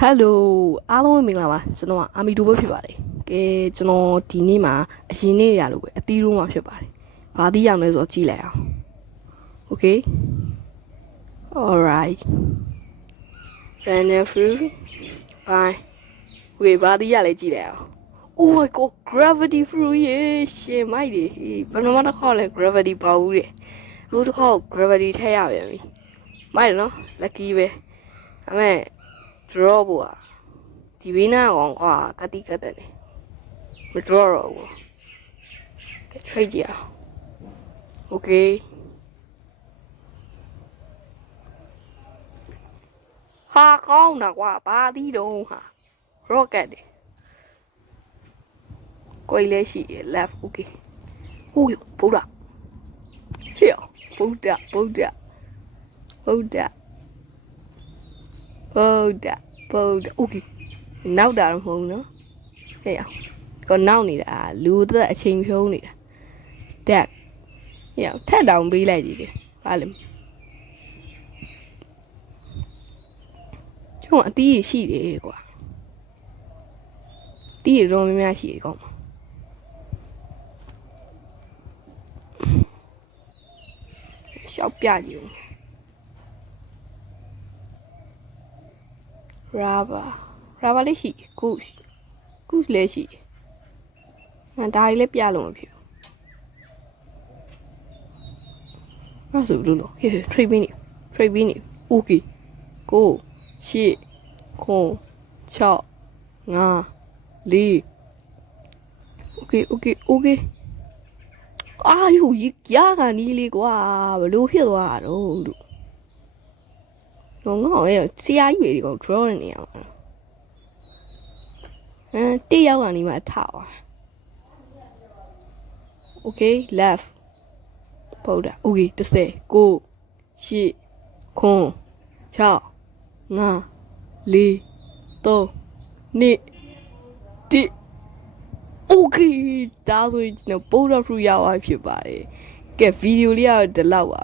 Hello အားလုံးပဲမင်္ဂလာပါကျွန်တော်ကအာမီတိုဘဖြစ်ပါတယ်ကဲကျွန်တော်ဒီနေ့မှာအရင်နေ့ရလို့ပဲအသီးရုံးမှာဖြစ်ပါတယ်ဘာသီးရောင်လဲဆိုတော့ကြည့်လိုက်အောင် Okay alright random fruit bye Okay ဘာသီးရလဲကြည့်လိုက်အောင် Oh my god gravity fruit ရေရှင်မိုက်တယ်ဘယ်တော့မှတစ်ခါလဲ gravity ပေါ့ဦးတယ်အခုတစ်ခါ gravity ထည့်ရပြန်ပြီမိုက်တယ်နော် lucky ပဲဒါပေမဲ့ draw ဖို့อ่ะဒီဘေးနားကောင်ကွာကတိကတ်တယ်မ draw တော့ဘူးကဲ trade ကြည့်အောင် okay ဟာကောင်းတာကွာဘာသီးတုံးဟာ rocket တယ်ကိုယ်လေးရှိ left okay ဟိုးဗုဒ္ဓဟေ့ဗုဒ္ဓဗုဒ္ဓဗုဒ္ဓဗုဒ္ဓဗုဒ္ဓ okay နောက်တာတော့မဟုတ်ဘူးနော်ဟဲ့ကောနောက်နေတာလူသက်အချိန်ဖြုံးနေတာတက်ဟဲ့ထက်တောင်ပေးလိုက်ကြည့်တယ်ဘာလဲဟိုအတီးရှိတယ်ကွာတီးရောများများရှိတယ်ကောင်းရှောက်ပြကြည့်ဦး rubber လေးရှိ goose လေးရှိငါဒါလေးလည်းပြလို့မဖြစ်ဘူးအဲ့ဆိုလို့ဟေး trade ပြီးနေ okay ကိုရှေ့ခွန်6 5 4 okay အာယူရကန်ကြီးလေးကွာဘလို့ဖြစ်သွားတာတော့လို့ငေါ့ရဲ့ဆရာကြီးတွေကောင် draw နေရမှာတိရောက်ကန်ကြီးမှာထားပါ okay left ပေါ့တာ okay 30 9 10 9 6 5 4 3 2 1 okay ဒါဆိုရင်ကျွန်တော် powder fruit ရသွားဖြစ်ပါတယ်ကဲဗီဒီယိုလေးကတော့ဒီလောက်ပါ